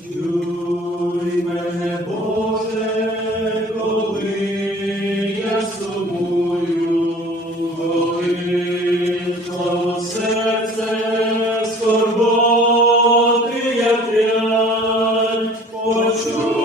Чуй мене, Боже, коли я з тобою, коли серце скорботи я трять, почуй.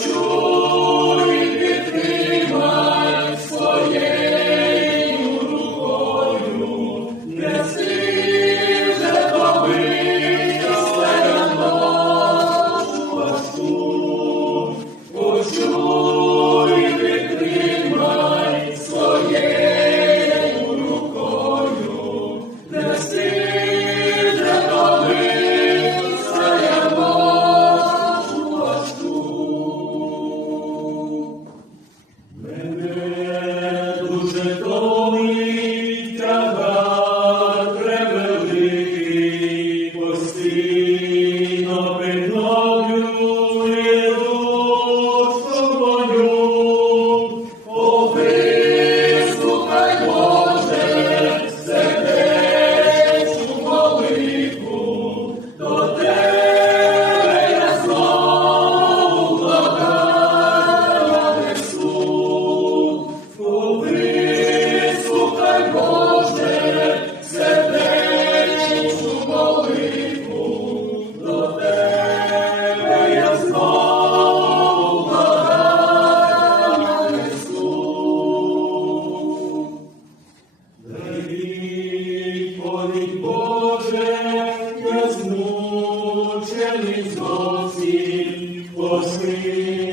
joy. землі зовсім посиль.